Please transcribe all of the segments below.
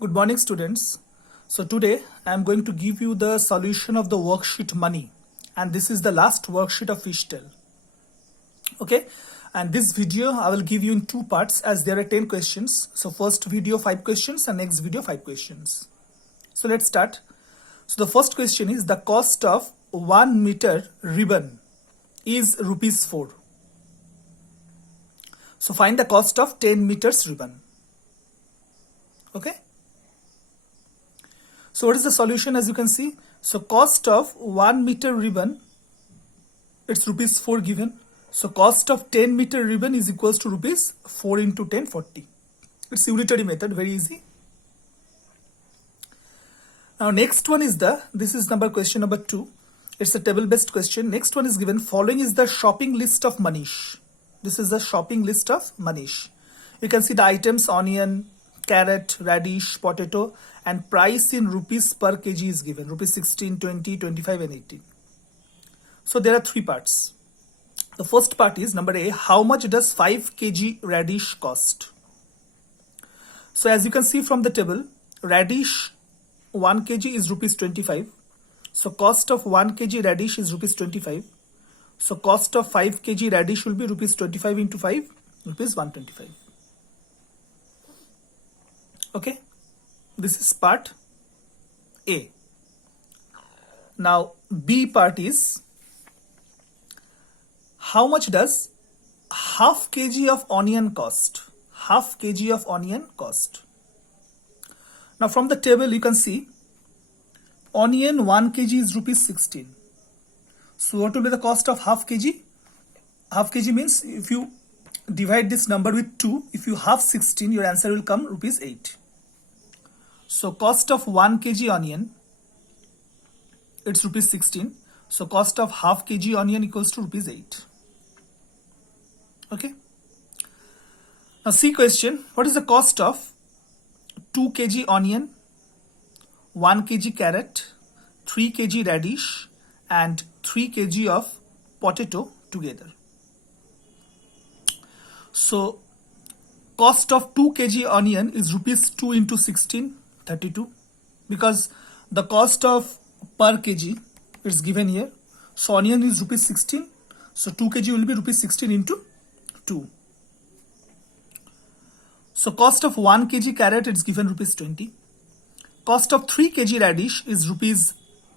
Good morning, students. So today I am going to give you the solution of the worksheet money, and this is the last worksheet of Fishtail. Okay, and this video I will give you in two parts as there are 10 questions. So first video 5 questions and next video 5 questions. So let's start. So the first question is the cost of 1 meter ribbon is rupees 4. So find the cost of 10 meters ribbon. Okay. So what is the solution? As you can see, so cost of 1 meter ribbon, it's rupees 4 given. So cost of 10 meter ribbon is equals to rupees 4 into 10, 40. It's unitary method, very easy. Now next one is this is question number 2. It's a table based question. Next one is given, following is the shopping list of Manish. This is the shopping list of Manish. You can see the items: onion, carrot, radish, potato, and price in rupees per kg is given, rupees 16, 20, 25 and 18. So there are 3 parts. The first part is number A, how much does 5 kg radish cost? So as you can see from the table, radish 1 kg is rupees 25. So cost of 1 kg radish is rupees 25. So cost of 5 kg radish will be rupees 25 into 5, rupees 125. Okay, this is part A. Now B part is, how much does half kg of onion cost? Half kg of onion cost. Now from the table you can see onion 1 kg is rupees 16. So what will be the cost of half kg? Half kg means if you divide this number with 2, if you half 16, your answer will come rupees 8. So cost of 1 kg onion, it's rupees 16. So cost of half kg onion equals to rupees 8. Okay. Now C question, what is the cost of 2 kg onion, 1 kg carrot, 3 kg radish and 3 kg of potato together? So cost of 2 kg onion is rupees 2 into 16, 32, because the cost of per kg is given here. So onion is rupees 16. So 2 kg will be rupees 16 into 2. So cost of 1 kg carrot is given rupees 20. Cost of 3 kg radish is rupees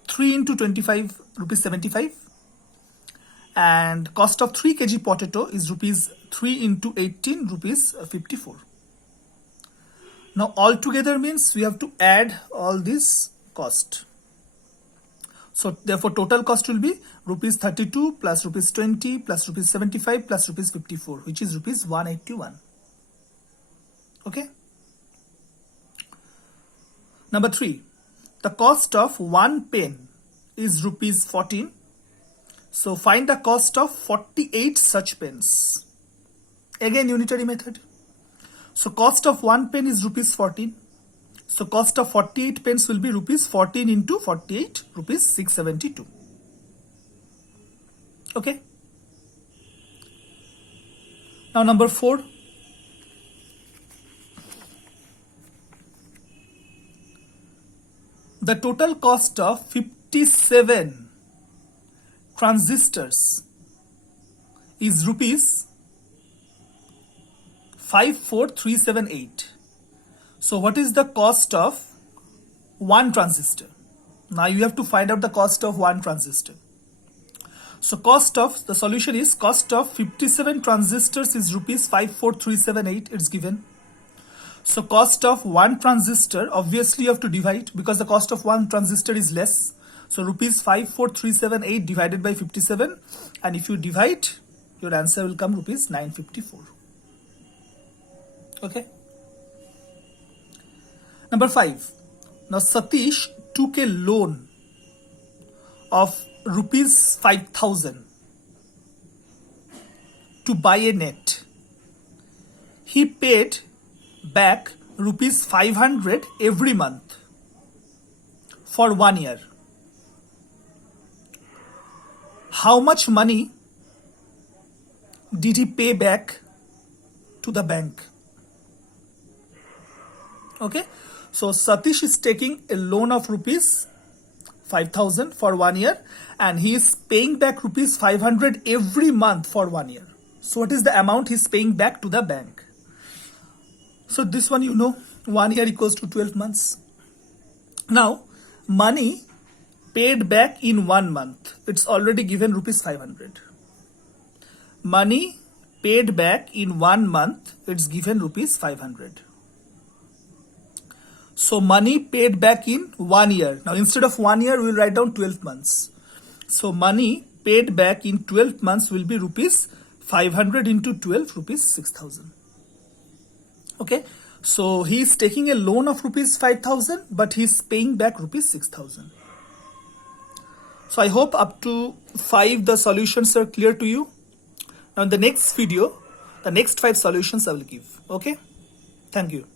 3 into 25, rupees 75. And cost of 3 kg potato is rupees 3 into 18, rupees 54. Now all together means we have to add all this cost. So therefore total cost will be rupees 32 plus rupees 20 plus rupees 75 plus rupees 54, which is rupees 181. Okay. Number 3, the cost of 1 pen is rupees 14. So find the cost of 48 such pens. Again unitary method. So cost of 1 pen is rupees 14. So cost of 48 pens will be rupees 14 into 48, rupees 672. Okay. Now number 4. The total cost of 57 transistors is rupees 54378. So what is the cost of 1 transistor? Now you have to find out the cost of 1 transistor. So the solution is cost of 57 transistors is rupees 54378. It's given. So cost of 1 transistor, obviously you have to divide because the cost of 1 transistor is less. So rupees 54378 divided by 57, and if you divide, your answer will come rupees 954. Okay. Number 5. Now Satish took a loan of rupees 5,000 to buy a net. He paid back rupees 500 every month for 1 year. How much money did he pay back to the bank? Okay, so Satish is taking a loan of rupees 5,000 for 1 year, and he is paying back rupees 500 every month for 1 year. So what is the amount he is paying back to the bank? So this one, you know, 1 year equals to 12 months. Now, money paid back in 1 month, it's already given rupees 500. Money paid back in 1 month, it's given rupees 500. So money paid back in 1 year. Now instead of 1 year, we will write down 12 months. So money paid back in 12 months will be rupees 500 into 12, rupees 6,000. Okay, so he is taking a loan of rupees 5,000, but he is paying back rupees 6,000. So I hope up to 5 the solutions are clear to you. Now in the next video, the next 5 solutions I will give. Okay, thank you.